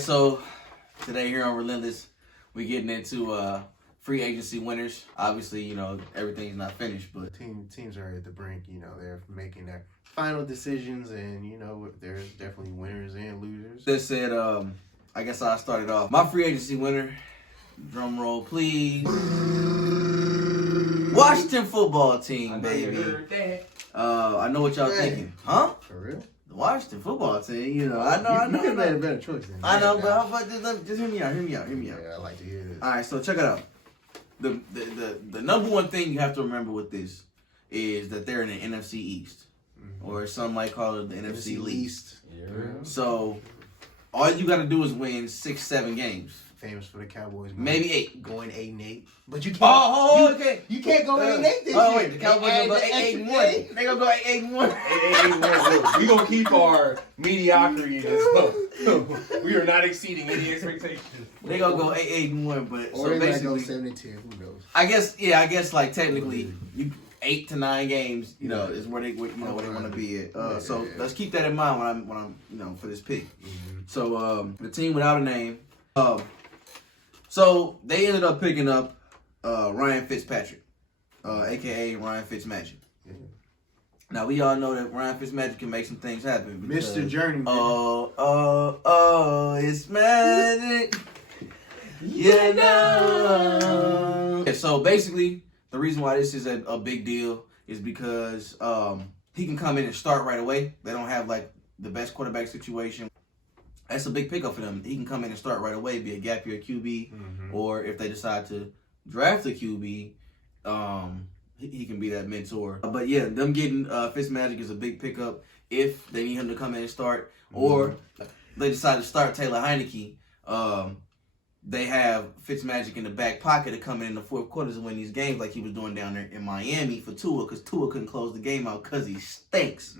right, so today here on Relentless, we're getting into free agency winners. Obviously, you know, everything's not finished, but teams are at the brink. You know, they're making their final decisions, and you know, there's definitely winners and losers. That said, I guess I'll start it off. My free agency winner, drum roll please. Washington football team, baby. I know what y'all thinking, huh? For real? The Washington football team, you know, I know. You could have made a better choice than I know, that. but just hear me out. Yeah, I like to hear this. All right, so check it out. The number one thing you have to remember with this is that they're in the NFC East, or some might call it the NFC Least. Yeah. So all you got to do is win 6-7 games. Famous for the Cowboys. Maybe 8. Going 8-8. But you can't. Okay. You can't go 8-8 this year. Oh wait, the Cowboys gonna go 8-1. They gonna go 8-1. We gonna keep our mediocrity and stuff. We are not exceeding any expectations. They gonna go 8-1, but Or so they might go basically 7-10. Who knows? I guess like technically you 8 to 9 games, you know, is where they where they want to be at. So let's keep that in mind when I'm you know, for this pick. So the team without a name. So they ended up picking up Ryan Fitzpatrick, aka Ryan Fitzmagic. Yeah. Now we all know that Ryan Fitzmagic can make some things happen. Because, Mr. Journeyman. It's magic. You know. So basically, the reason why this is a big deal is because he can come in and start right away. They don't have like the best quarterback situation. That's a big pickup for them. He can come in and start right away, be a gap year QB, or if they decide to draft a QB, he can be that mentor. But yeah, them getting Fitzmagic is a big pickup if they need him to come in and start, or they decide to start Taylor Heineke. They have Fitzmagic in the back pocket to come in the fourth quarters and win these games like he was doing down there in Miami for Tua, because Tua couldn't close the game out because he stinks.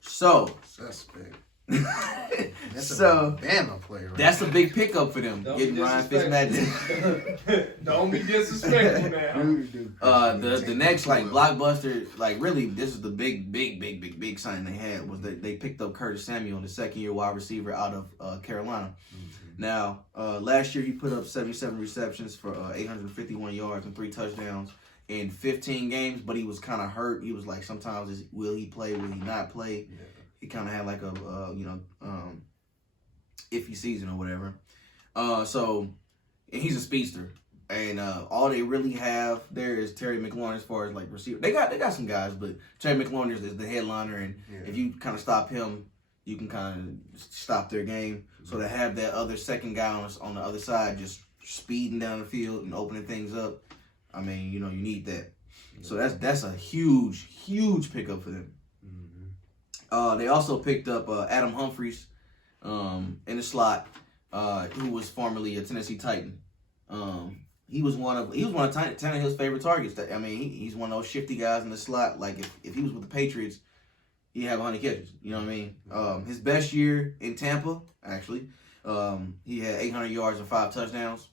So Suspect. That's a Bama player. Right? That's a big pickup for them, getting Ryan Fitzmagic. Don't be disrespectful now. The next like blockbuster, like really, this is the big signing they had was that they picked up Curtis Samuel, the second-year wide receiver out of Carolina. Now, last year he put up 77 receptions for 851 yards and 3 touchdowns in 15 games, but he was kind of hurt. He was like, sometimes will he play, will he not play? Yeah. He kind of had like a iffy season or whatever. So and he's a speedster, and all they really have there is Terry McLaurin as far as like receiver. They got some guys, but Terry McLaurin is the headliner, and if you kind of stop him, you can kind of stop their game. So to have that other second guy on the other side just speeding down the field and opening things up, I mean, you know, you need that. So that's a huge pickup for them. They also picked up Adam Humphries in the slot, who was formerly a Tennessee Titan. He was one of Tannehill's favorite targets. I mean, he's one of those shifty guys in the slot. Like if he was with the Patriots, he'd have 100 catches. You know what I mean? His best year in Tampa, actually, he had 800 yards and 5 touchdowns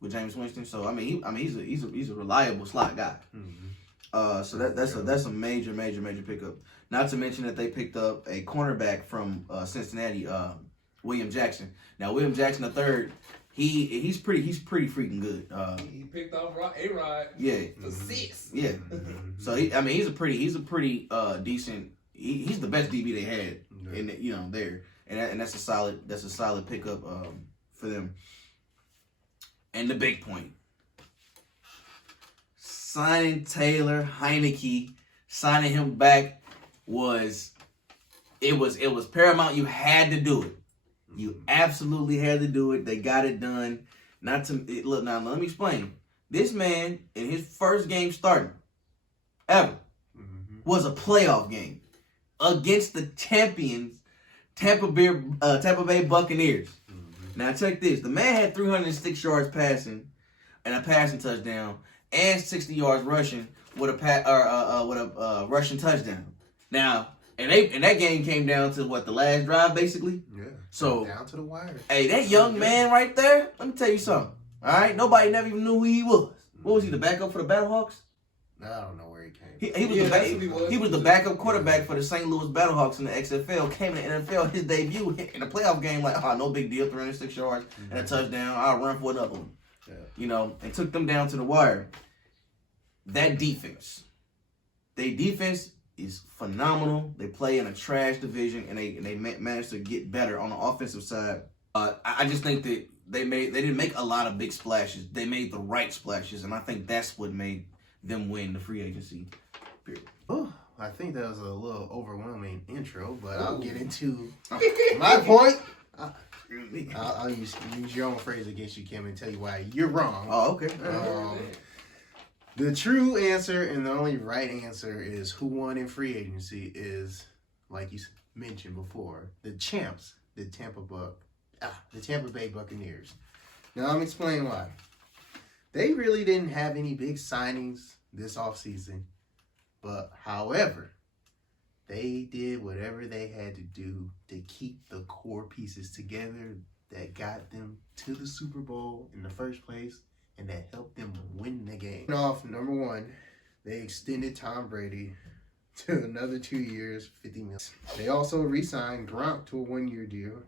with Jameis Winston. So I mean, he's a reliable slot guy. So that's a major pickup. Not to mention that they picked up a cornerback from Cincinnati, William Jackson. Now William Jackson III, he's pretty freaking good. He picked off A-Rod. Yeah. For 6. Yeah. So he's a pretty decent. He's the best DB they had in there, and that's a solid pickup for them. And the big point. Signing Taylor Heineke, signing him back was paramount. You had to do it. You absolutely had to do it. They got it done. Look now. Let me explain. This man in his first game starting ever was a playoff game against the champions, Tampa Bay Buccaneers. Now check this. The man had 306 yards passing and a passing touchdown, and 60 yards rushing with a rushing touchdown. Now, and that game came down to what, the last drive basically? Yeah. So down to the wire. Hey, that young man right there, let me tell you something. All right? Nobody never even knew who he was. What was he, the backup for the Battlehawks? I don't know where he came. He was Yeah, the that's what he was. he was the backup quarterback for the St. Louis Battlehawks in the XFL. Came in the NFL, his debut in a playoff game, like, no big deal, 306 yards and a touchdown. I'll run for another one. Yeah. You know, and took them down to the wire. That defense, their defense is phenomenal. They play in a trash division, and they managed to get better on the offensive side. I just think that they didn't make a lot of big splashes. They made the right splashes, and I think that's what made them win the free agency period. Oh, I think that was a little overwhelming intro, but I'll get into my point. I'll use your own phrase against you, Kim, and tell you why you're wrong. Oh, okay. The true answer and the only right answer is who won in free agency is, like you mentioned before, the champs, the Tampa Bay Buccaneers. Now, I'm explaining why. They really didn't have any big signings this offseason, but however, they did whatever they had to do to keep the core pieces together that got them to the Super Bowl in the first place and that helped them win the game. Off, number one, they extended Tom Brady to another 2 years, $50 million. They also re-signed Gronk to a 1-year deal,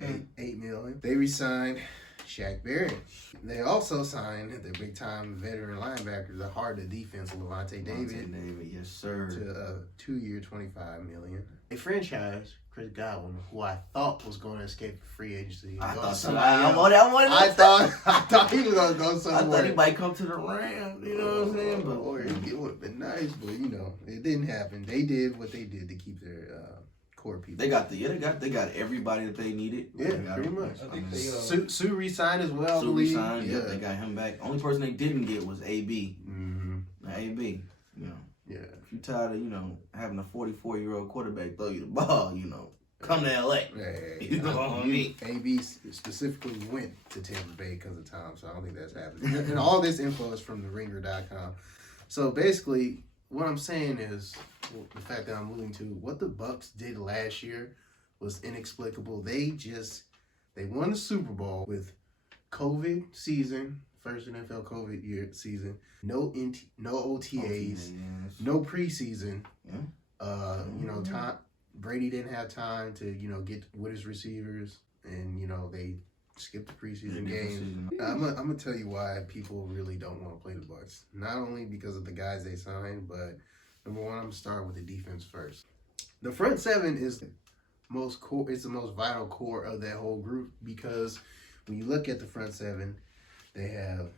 $8 million. They re-signed Shaq Barrett. They also signed the big-time veteran linebacker, the heart of defense, Levante David. Yes, sir. To a 2-year, $25 million. They franchised Chris Godwin, who I thought was going to escape free agency. I thought he was going to go somewhere. I thought he might come to the Rams. You know what I'm saying? But or it would have been nice, but it didn't happen. They did what they did to keep their core people. They got everybody that they needed. Yeah, pretty much. I think they Sue re-signed as well. Sue re-signed. Yeah, they got him back. Only person they didn't get was AB. Mm-hmm. AB. Yeah. If you're tired of having a 44-year-old quarterback throw you the ball, come to LA. Hey, You know what I mean? AB specifically went to Tampa Bay because of Tom, so I don't think that's happening. And all this info is from TheRinger.com. So basically, what I'm saying is the fact that I'm alluding to what the Bucs did last year was inexplicable. They won the Super Bowl with COVID season, first NFL COVID year season, no OTAs, no preseason. Yeah. Brady didn't have time to get with his receivers, and they skipped the preseason games. I'm gonna tell you why people really don't want to play the Bucs. Not only because of the guys they signed, but number one, I'm gonna start with the defense first. The front seven is the most vital core of that whole group, because when you look at the front seven, they have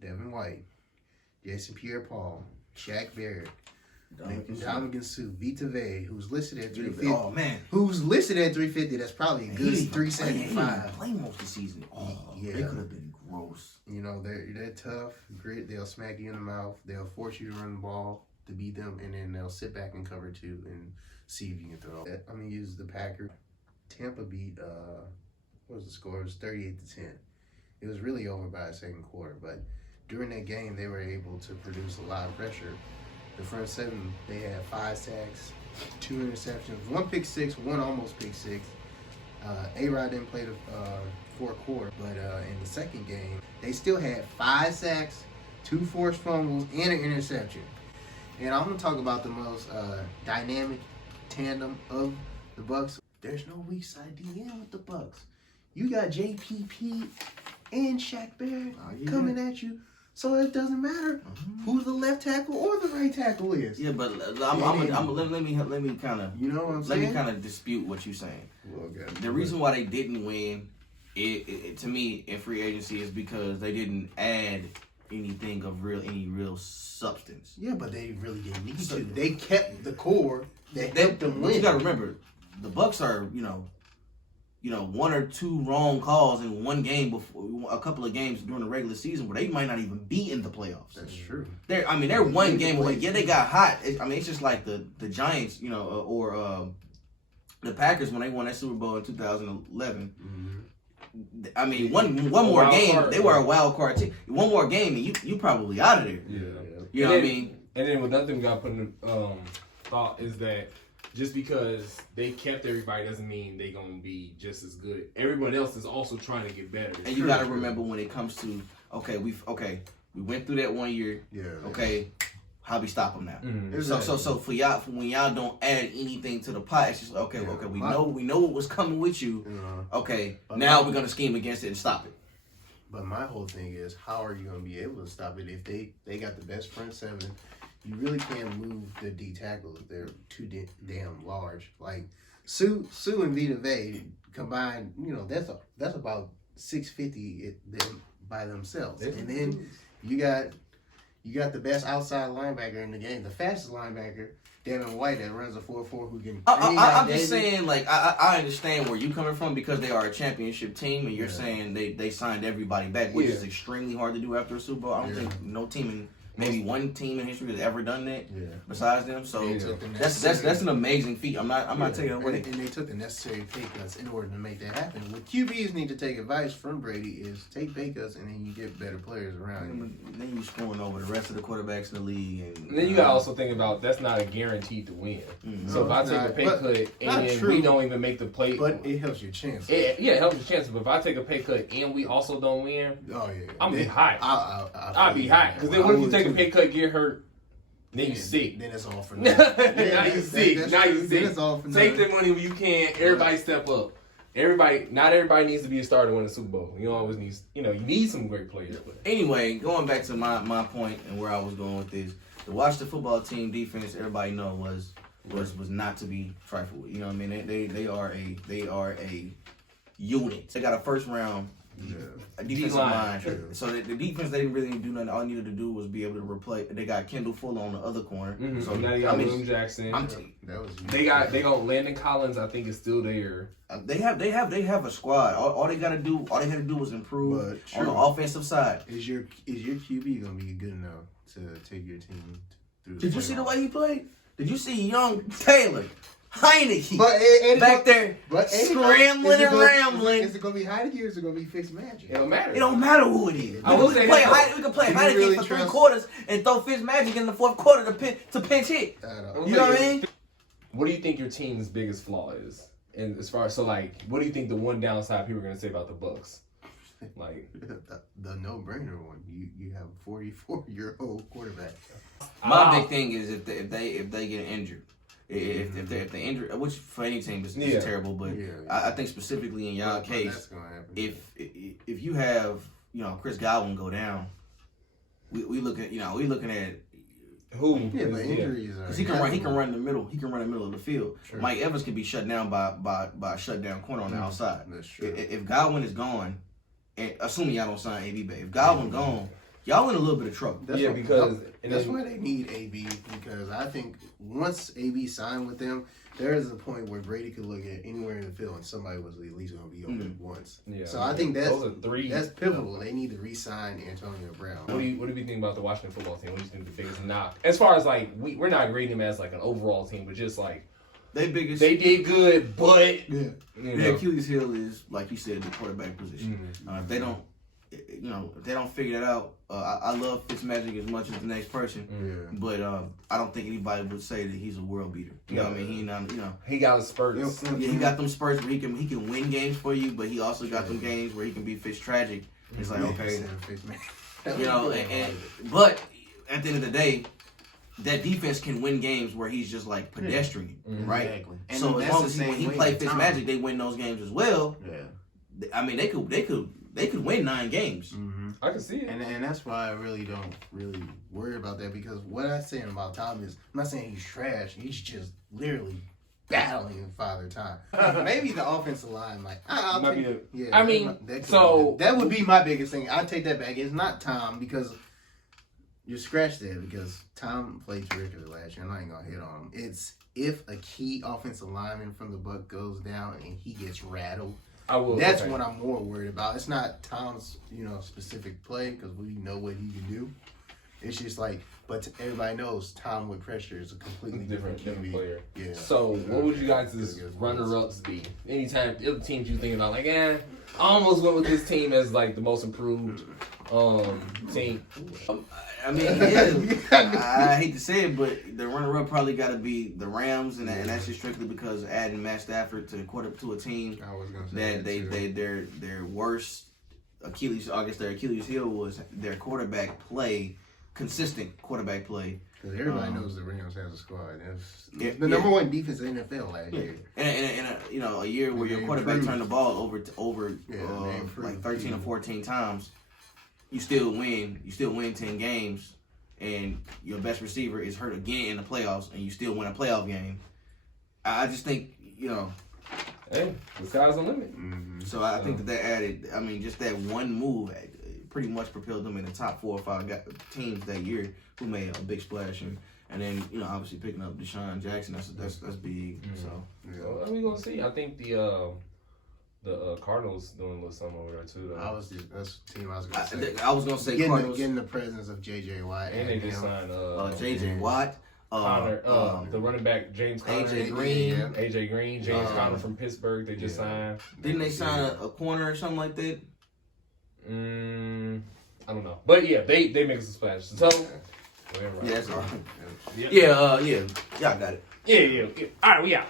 Devin White, Jason Pierre-Paul, Shaq Barrett, Dominican Sue, Vita Vea, who's listed at 350. Oh man, who's listed at 350? That's probably a good 375. He didn't play most of the season. Yeah. They could have been gross. They're tough, grit. They'll smack you in the mouth. They'll force you to run the ball to beat them, and then they'll sit back and cover two and see if you can throw. I'm gonna use the Packers. Tampa beat what was the score? It was 38-10. It was really over by the second quarter, but during that game, they were able to produce a lot of pressure. The front seven, they had 5 sacks, 2 interceptions, 1 pick six, 1 almost pick six. A-Rod didn't play the fourth quarter, but in the second game, they still had 5 sacks, 2 forced fumbles, and an interception. And I'm going to talk about the most dynamic tandem of the Bucs. There's no weak side DN with the Bucs. You got JPP and Shaq Barrett coming at you. So it doesn't matter who the left tackle or the right tackle is. Yeah, but let me kind of let me kind of dispute what you're saying. Well, okay. The reason why they didn't win, it to me in free agency is because they didn't add anything of any real substance. Yeah, but they really didn't need to. They kept the core that helped them win. You got to remember, the Bucs are 1 or 2 wrong calls in one game before a couple of games during the regular season where they might not even be in the playoffs. That's true. They're one game away. Yeah, they got hot. It's just like the Giants, or the Packers when they won that Super Bowl in 2011. Mm-hmm. I mean, one more game, they were a wild card team. One more game, and you probably out of there. Yeah. You know what I mean? And then another thing we got put in thought is that just because they kept everybody doesn't mean they're going to be just as good. Everyone else is also trying to get better. And you got to remember when it comes to, We went through that 1 year. Yeah. Okay, how we stop them now? Mm-hmm. So for y'all, when y'all don't add anything to the pot, it's just like, okay, we know what was coming with you. Okay, now we're gonna scheme against it and stop it. But my whole thing is, how are you gonna be able to stop it if they got the best front seven? You really can't move the D tackles. They're too damn large. Like Sue and Vita Vey combined, that's about 650 by themselves. And then you got the best outside linebacker in the game, the fastest linebacker, Devin White, that runs a 4.4 who can. I'm just saying, like, I understand where you coming from because they are a championship team, and you're saying they signed everybody back, which is extremely hard to do after a Super Bowl. I don't think no team in. Maybe one team in history has ever done that besides them. So that's an amazing feat. I'm not taking it away. And they took the necessary pay cuts in order to make that happen. What QBs need to take advice from Brady is take pay cuts and then you get better players around you. Then you screwing over the rest of the quarterbacks in the league. And then you gotta also think about that's not a guaranteed to win. Mm-hmm. So if I take a pay cut and then we don't even make the play, but it helps your chances. It helps your chances. But if I take a pay cut and we also don't win, I'm gonna be high. I'll be high because then what if you take a pay cut, get hurt, then you sick. Then it's all for nothing. Now you sick. Now you sick. It's all for Take nothing. the money when you can. Everybody step up. Not everybody needs to be a starter to win a Super Bowl. You always need, you need some great players. Anyway, going back to my point and where I was going with this, the Washington football team defense, everybody know was not to be trifled with. You know what I mean? They are a unit. They got a first round. Defensive line. So the defense, they didn't really do nothing. All they needed to do was be able to replace. They got Kendall Fuller on the other corner. Mm-hmm. So now they got William Jackson. They got Landon Collins. I think is still there. They have a squad. All they had to do was improve on the offensive side. Is your QB gonna be good enough to take your team through? Did you see the way he played? Did you see young Taylor Heineke back there scrambling and rambling? Is it gonna be Heineke or is it gonna be Fitzmagic? It don't matter. It don't matter who it is. We can play Heineke really for 3 quarters and throw Fitzmagic in the 4th quarter to pinch hit. You know what I mean? What do you think your team's biggest flaw is? And as far as what do you think the one downside people are gonna say about the Bucs? Like the no-brainer one. You have a 44-year-old quarterback. My big thing is if they get injured. If they injured, which for any team is terrible, but I think specifically in y'all case, if you have Chris Godwin go down, we looking at who? Yeah, but injuries are. Because he can run in the middle. He can run in the middle of the field. Sure. Mike Evans can be shut down by a shutdown corner on the outside. That's true. If Godwin is gone, and assuming y'all don't sign AB, if Godwin gone, y'all in a little bit of trouble. That's why they need AB, because I think once AB signed with them, there is a point where Brady could look at anywhere in the field and somebody was at least going to be open once. Yeah. So I think that's pivotal. They need to re-sign Antonio Brown. What do you think about the Washington football team? What do you think the biggest knock? As far as we're not grading them as an overall team, but just they did good, but the Achilles heel is, like you said, the quarterback position. If they don't. If they don't figure that out, I love Fitzmagic as much as the next person, but I don't think anybody would say that he's a world beater. You know what I mean? He got his spurts. He got them spurts where he can win games for you, but he also got them games where he can be Fitztragic. It's like okay, but at the end of the day, that defense can win games where he's just pedestrian, right? Exactly. And so as long as when he played Fitzmagic, they win those games as well. Yeah, I mean they could win 9 games. Mm-hmm. I can see it. And that's why I really don't worry about that, because what I'm saying about Tom is, I'm not saying he's trash. He's just literally battling Father Time. Maybe the offensive line, that would be my biggest thing. I'll take that back. It's not Tom, because you scratch that, because Tom played terrific last year. I'm not even going to hit on him. It's if a key offensive lineman from the Bucs goes down and he gets rattled. That's what I'm more worried about. It's not Tom's, specific play, because we know what he can do. It's just but everybody knows Tom with pressure is a completely different player. Yeah. So, what would you guys' runner-ups be? Anytime, the teams you think about, I almost went with this team as the most improved team. I mean, I hate to say it, but the runner-up probably got to be the Rams, and that's just strictly because adding Matt Stafford to a team I was gonna say that their worst their Achilles heel was their quarterback play, consistent quarterback play. Because everybody knows the Rams has a squad. That's the number one defense in the NFL last year. And a year where your quarterback turned the ball over like 13 or 14 times, you still win. You still win 10 games, and your best receiver is hurt again in the playoffs, and you still win a playoff game. I just think, hey, the sky's the limit. Mm-hmm. So I think that added, just that one move pretty much propelled them in the top 4 or 5 teams that year who made a big splash. And then, obviously picking up Deshaun Jackson, that's big. Mm-hmm. So, well, we're going to see. I think the Cardinals doing a little something over there, too, though. That's the team I was going to say. I was going to say Cardinals. Getting the presence of J.J. Watt. And they just signed J.J. Watt. Connor, the running back James Conner, AJ Green, James Conner from Pittsburgh. They just signed. Didn't they sign a corner or something like that? I don't know, but yeah, they make some splash. So, yeah, that's all. Yeah, yeah, y'all got it. Yeah. All right, we out.